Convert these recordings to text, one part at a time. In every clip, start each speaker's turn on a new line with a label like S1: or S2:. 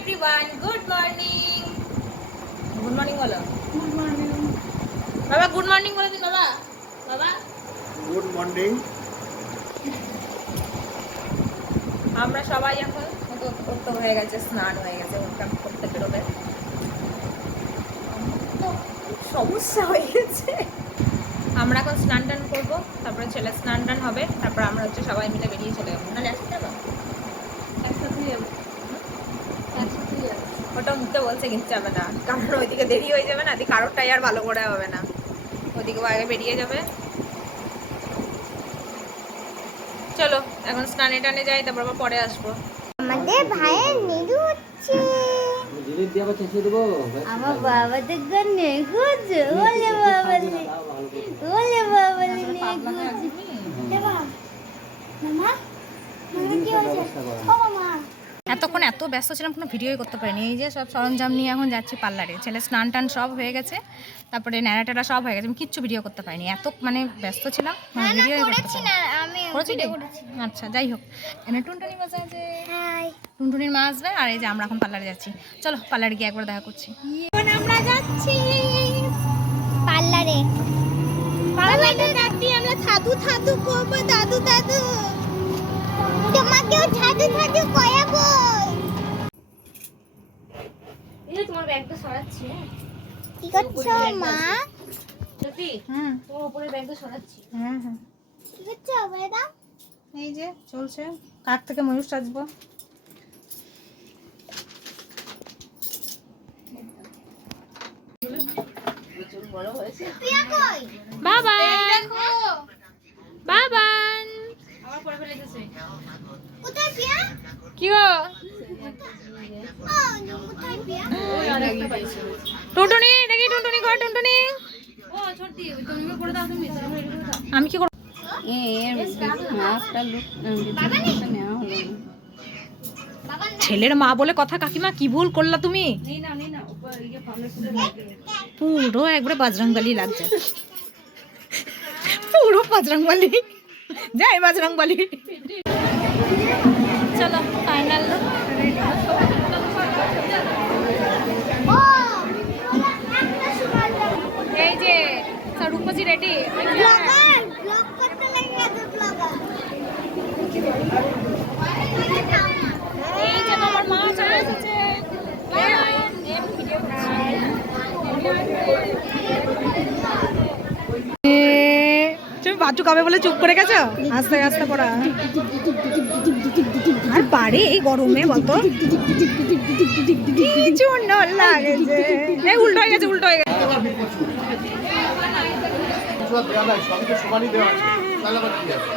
S1: Everyone good morning good morning বলো। বাবা good morning বলে দিন বাবা। বাবা।
S2: গুড মর্নিং
S1: আমরা সবাই এখন উত্তপ্ত হয়ে গেছে স্নান হয়ে গেছে ওটা করতে বেরোবে তো সমস্যা হয়ে গেছে। আমরা এখন স্নান টান করব তারপরে ছেলে স্নান টান হবে তারপর আমরা হচ্ছে সবাই মিলে বেরিয়ে চলে যাব। নাহলে আসতে যাব
S3: একসাথে যাব একসাথে যাব
S1: ওটা মুখে বলছে কিন্তু যাবে না। কারণ ওইদিকে দেরি হয়ে যাবে না এদিকে কারোরটাই আর ভালো করে হবে না। ওইদিকে আগে বেরিয়ে যাবে। চলো এখন স্নানে টানে যাই তারপর আবার পরে আসব।
S4: আমাদের ভাইয়ের নিরু হচ্ছে। আমার বাবা দেখবে নেগুজ ওলে বাবা ওলে বাবা নেগুজ মামা মামা কি হয়েছে? ও মামা
S1: এতক্ষণ এত ব্যস্ত ছিলাম কোনো ভিডিওই করতে পারিনি। এই যে সব সরঞ্জাম নিয়ে এখন যাচ্ছি পার্লারে। ছেলে স্নান টান সব হয়ে গেছে তারপরে ন্যাড়াটাটা সব হয়ে গেছে। আমি কিচ্ছু ভিডিও করতে পারিনি। এত মানে ব্যস্ত ছিলাম ভিডিও
S4: করেছি না আমি
S1: আচ্ছা যাই হোক। এনে টুনটুনি মাছ আছে। টুনটুনির মা আসবে আর এই যে আমরা এখন পার্লারে যাচ্ছি। চলো পার্লারে গিয়ে একবার দেখা করছি।
S4: এখন আমরা যাচ্ছি পার্লারে। পার্লারে আমরা সাধু করব দাদু দাদু। তোমাকেও করছ মা?
S3: সত্যি
S1: হুম।
S3: তোমার উপরে ব্যাগটা সরাচ্ছি।
S1: হ্যাঁ হ্যাঁ
S4: কি করছ বেদা
S1: এই যে চলছে। কার থেকে ময়ূর সাজবো। বাবান। বাবান। কি গো?
S4: কোথায়
S1: টুনটুনি দেখি টুনটুনি ঘর টুনটুনি। আমি কি করব?
S4: বাবা
S1: ছেলের মা বলে কথা কাকিমা কি ভুল করলা তুমি? পুরো একবারে বাজরংবালি লাগছে। পুরো বাজরংবালি। যাই বাজরংবালি। চলো ফাইনাল
S4: ও একটা সময়
S1: এই যে রূপসী রেডি
S4: লাগে
S1: এই যে তোমার মা চলে এসেছে। তুমি বাটু কবে বলে চুপ করে গেছো? আস্তে আস্তে পড়া। আর বাড়ি এই গরমে বলতো? কি সুন্দর লাগেছে এই উল্টো হয়ে গেছে উল্টো হয়ে গেছে।
S2: দেওয়া নাই সবই তো সমানই দেওয়া আছে। তাহলে আবার কি আছে?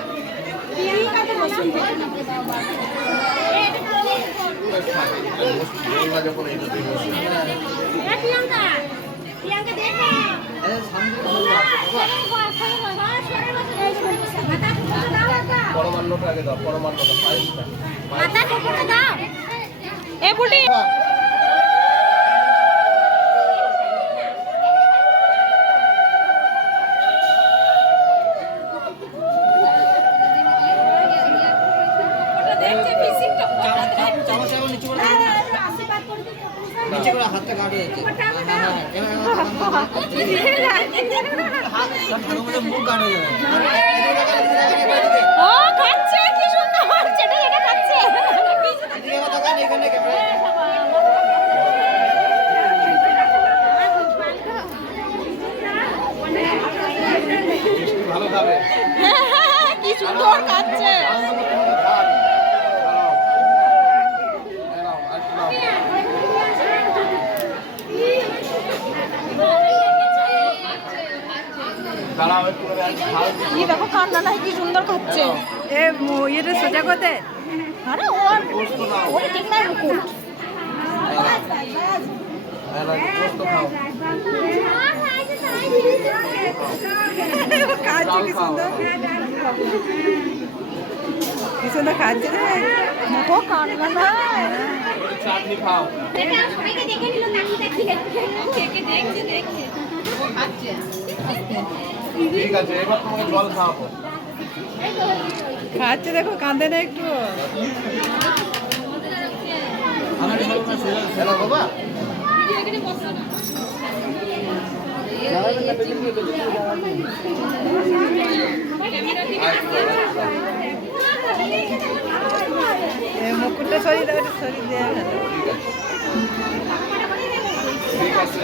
S2: যখন পরমান্নটা আগে দাও পরমান্নটা পায়েসটা।
S1: এ বুটি
S2: হাতটা কাটে। মুখ কাটে যাবে
S1: ও খাচ্ছে কি সুন্দর। খাচ্ছে।
S2: ভালো খাবে
S1: কি সুন্দর খাচ্ছে
S2: দাঁড়াও একটু করে আমি খাও
S1: কি দেখো কান্না নাই কি সুন্দর খাচ্ছে এ ইয়েটা সোজা করতে আরে ওর ওর ঠিক নাই মুকুট খাচ্ছে কি সুন্দর। কি সুন্দর রে।
S2: চাটনি খাও ঠিক আছে এবার তোমাকে জল খাওয়াবো
S1: খাচ্ছে দেখো কান্দে না একটু।
S5: মুকুটটা সরিয়ে দেওয়া সরিয়ে দেওয়া
S2: ঠিক আছে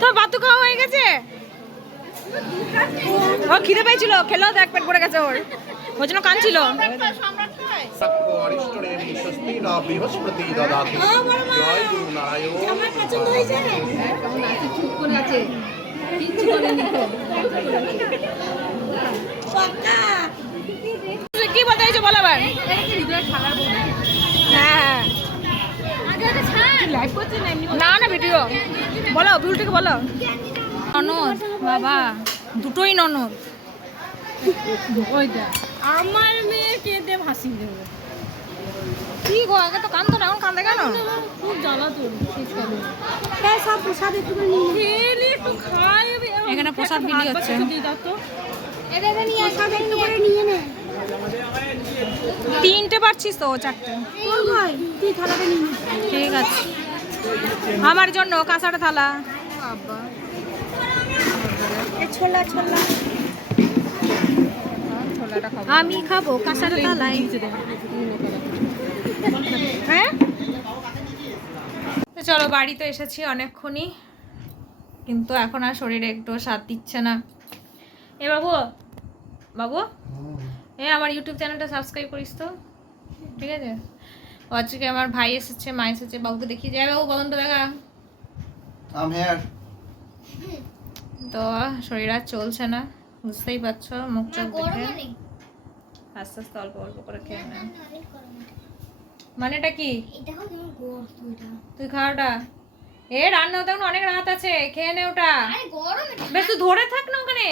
S1: তো বাতু খাওয়া হয়ে গেছে ও খিদে পেয়েছিল খেলো এক পেট পড়ে গেছে ওর ওই জন্য কাঁদছিল কি বলতে চাইছো বলো আবার হ্যাঁ
S3: লাইভ করছে না
S1: না না ভিডিও বলো ভিডিওটাকে বলো। ননদ বাবা দুটোই ননদ।
S3: ওইটা আমার মেয়েকে দেব হাসি দেবো।
S1: কি গো আগে তো কান্দো না এখন কান্দে কেন?
S3: খুব জ্বালা তোর শীতকালে হ্যাঁ সব প্রসাদ একটু খেলে একটু খাই
S1: এখানে প্রসাদ বিলি হচ্ছে। তিনটে পারছিস তো চারটে। ঠিক আছে। আমার জন্য কাঁসাটা থালা।
S3: ছোলা ছোলা।
S1: আমি খাব কাঁসাটা থালায়। হ্যাঁ? তো চলো বাড়ি তো এসেছি অনেকক্ষণই কিন্তু এখন আর শরীরে একটু সাথ দিচ্ছে না। এ বাবু বাবু? এ আমার ইউটিউব চ্যানেলটা সাবস্ক্রাইব করিস তো। ঠিক আছে? আজকে আমার ভাই এসেছে মা এসেছে বাবুকে দেখিয়ে যাবে বাবু বলুন তো দেখা।
S2: আম হেয়ার
S1: তো শরীর আর চলছে না বুঝতেই পারছ মুখ চোখ দেখে। আস্তে আস্তে অল্প অল্প করে খেয়ে নেয় মানেটা কি? তুই খাওয়াটা এ রান্না হতে এখন অনেক রাত আছে খেয়ে নে ওটা। বেশ তুই ধরে থাক না ওখানে।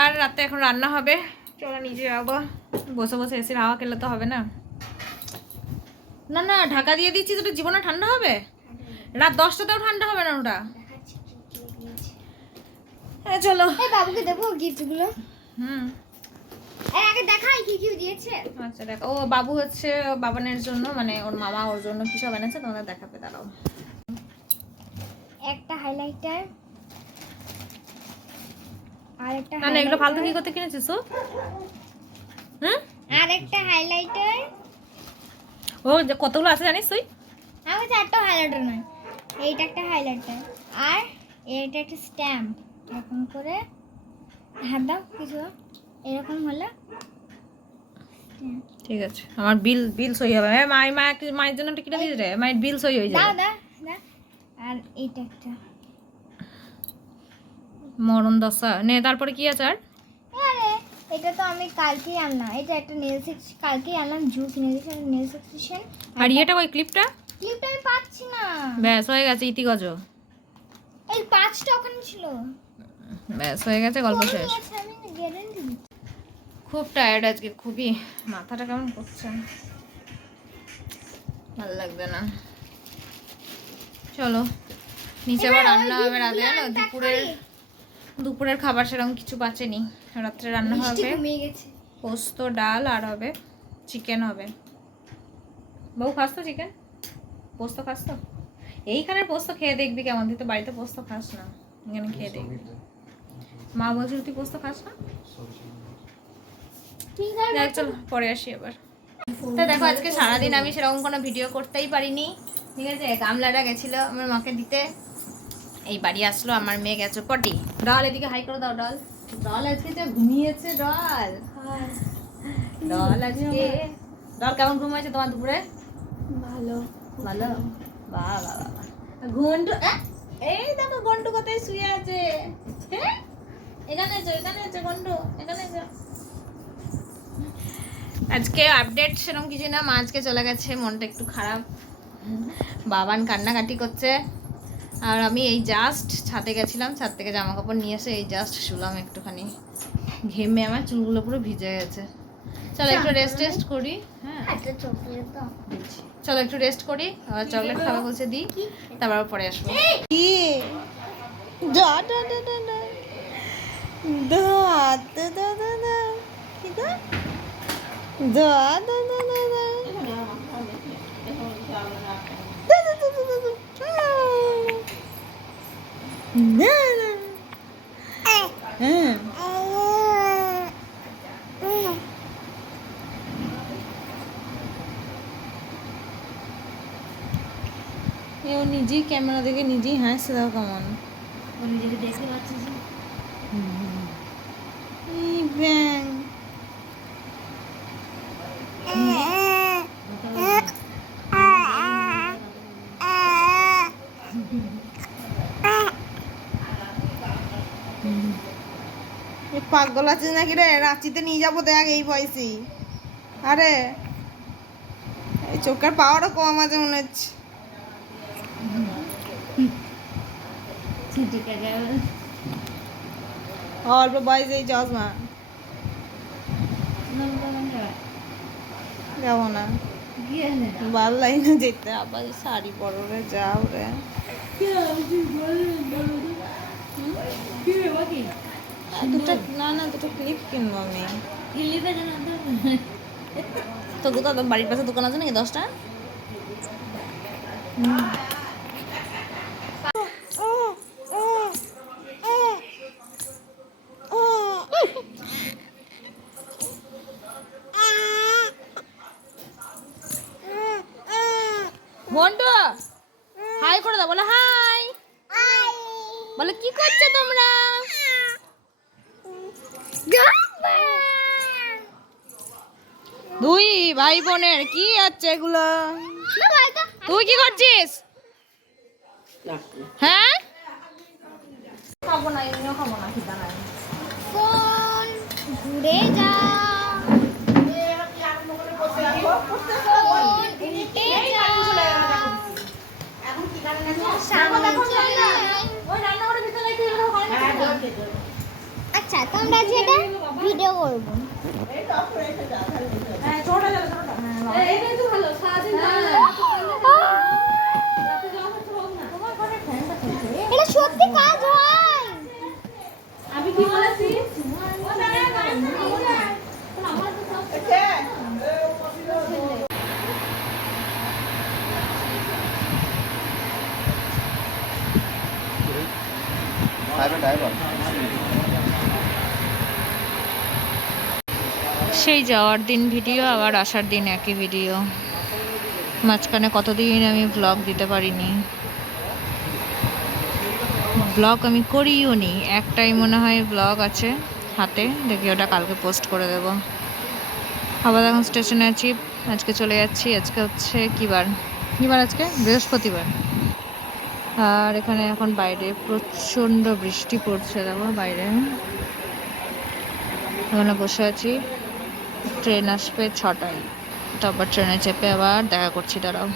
S1: আর রাতে এখন রান্না হবে। চলো নিজে যাব। বসে বসে এসির হাওয়া খেলে তো হবে না। না না ঢাকা দিয়ে দিচ্ছি তোর জীবনে ঠান্ডা হবে? রাত দশটাতেও ঠান্ডা হবে না ওটা? হ্যাঁ চলো।
S4: বাবুকে দেবো গিফটগুলো
S1: হুম
S4: আগে দেখাই কি কি দিয়েছে।
S1: আচ্ছা দেখ ও বাবু হচ্ছে বাবানের জন্য মানে ওর মামা ওর জন্য কি সব এনেছে তোমাদের দেখাবে দাঁড়াও।
S4: একটা হাইলাইটার আর একটা
S1: না না এগুলো ফালতু কি করতে কিনেছিস হুম?
S4: আর একটা হাইলাইটার
S1: ও যে কতগুলো আছে জানিস তুই?
S4: আমার চারটা হাইলাইটার নয় এইটা একটা হাইলাইটার আর এইটা একটা স্ট্যাম্প এরকম করে হাত দাও কিছু। এরকম হলো
S1: ঠিক আছে। আমার বিল বিল সই হবে। হ্যাঁ মাই মা মায়ের জন্য একটা কিনে দিস রে। মায়ের বিল সই হয়ে যাবে।
S4: দাও দাও। আর এইটা একটা।
S1: মরণ দশা। নে তারপরে কি আছে আরে?
S4: এটা তো আমি কালকেই আনলাম। এটা একটা নেল সেকশন কালকেই আনলাম জু কিনে দিয়েছি নেল সেকশন
S1: আর ইয়েটা ওই ক্লিপটা
S4: ক্লিপটা আমি পাচ্ছি না।
S1: ব্যাস হয়ে গেছে ইতিগজ
S4: এই পাঁচটা ওখানে ছিল।
S1: ব্যাস হয়ে গেছে গল্প শেষ। খুব টায়ার্ড আজকে খুবই। মাথাটা কেমন করছে? ভালো লাগবে না। চলো নিচে আবার রান্না হবে রাতে জানো? দুপুরের দুপুরের খাবার সেরকম কিছু বাঁচেনি। রাত্রে রান্না হবে। পোস্ত ডাল আর হবে চিকেন হবে। বউ খাস তো চিকেন পোস্ত খাস তো? এইখানের পোস্ত খেয়ে দেখবি কেমন? তুই তো বাড়িতে পোস্ত খাস না। এখানে খেয়ে দেখবি। মা বলছিল তুই পোস্ত খাস না?
S4: ঠিক আছে
S1: যাক চলো পরে আসি এবার তো দেখো আজকে সারাদিন আমি সেরকম কোনো ভিডিও করতেই পারিনি। ঠিক আছে গামলাটা গেছিল আমার মাকে দিতে। এই বাড়ি আসলো আমার মেয়ে গেছে পটি। ডল এদিকে হাই করে দাও ডল। ডল আজকে যে ঘুমিয়েছে ডল। ডল আজকে ডল কেমন ঘুম হয়েছে তোমার দুপুরে?
S4: ভালো।
S1: ভালো? বাহ বাহ বাহ। ঘন্টু এই দেখো ঘন্টু কোথায় শুয়ে আছে। হ্যাঁ এখানে এসো এখানে এসো ঘন্টু এখানে এসো। আজকে আপডেট সেরকম কিছু না মা আজকে চলে গেছে মনটা একটু খারাপ। বাবান কান্নাকাটি করছে। আর আমি এই জাস্ট ছাদে গেছিলাম ছাদ থেকে জামা কাপড় নিয়ে এসে এই জাস্ট শুলাম একটুখানি ঘেমে আমার চুলগুলো পুরো ভিজে গেছে চলো একটু রেস্ট টেস্ট করি হ্যাঁ। চলো একটু রেস্ট করি আবার চকলেট খাওয়া বলছে দিই তারপর পরে আসব
S5: কি যা দা দা দা দা দা দা দা দা দা কি দা দা দা দা দা দা দা দা দা দা দা দা। না। হ্যাঁ। ও নিজেই ক্যামেরা দেখে নিজেই হাসছে দাও কেমন।
S4: ও নিজেকে দেখতে পাচ্ছিস
S5: এই পাগল আছে নাকি রে? রাঁচিতে নিয়ে যাব দেখ এই বয়সী। আরে, এই চোখের পাওয়ারও কম আছে মনে হচ্ছে। অল্প বয়সে এই চশমা। যাব না। ভালো লাগে না যেতে। আবার শাড়ি পরো রে। যাও রে দুটো বাড়ির পাশে দোকান আছে নাকি দশটা? হাই করে দাও, বলো হাই। বলো, কি করছ তোমরা? দুই ভাই বোনের কি আছে এগুলো? তুই কি করছিস? হ্যাঁ? খাব না এমনিও খাব না খিদা নাই
S4: ঘুরে যা ফোন উল্টে যা আচ্ছা তোমরা যেটা ভিডিও করব। এটা সত্যি কাজ হয়।
S1: আমি কি বলেছি? সেই যাওয়ার দিন ভিডিও, আবার আসার দিন একই ভিডিও। মাঝখানে কতদিন আমি ব্লগ দিতে পারিনি। ব্লগ আমি করিও নি। একটাই মনে হয় ব্লগ আছে হাতে, দেখি ওটা কালকে পোস্ট করে দেব। আবার এখন স্টেশনে আছি, আজকে চলে যাচ্ছি, আজকে হচ্ছে কী বার কী বার আজকে? বৃহস্পতিবার। আর এখানে এখন বাইরে প্রচণ্ড বৃষ্টি পড়ছে, দেখো বাইরে। ওখানে বসে আছি। ট্রেন আসবে ছটায়। তারপর ট্রেনে চেপে আবার দেখা করছি দাঁড়াও।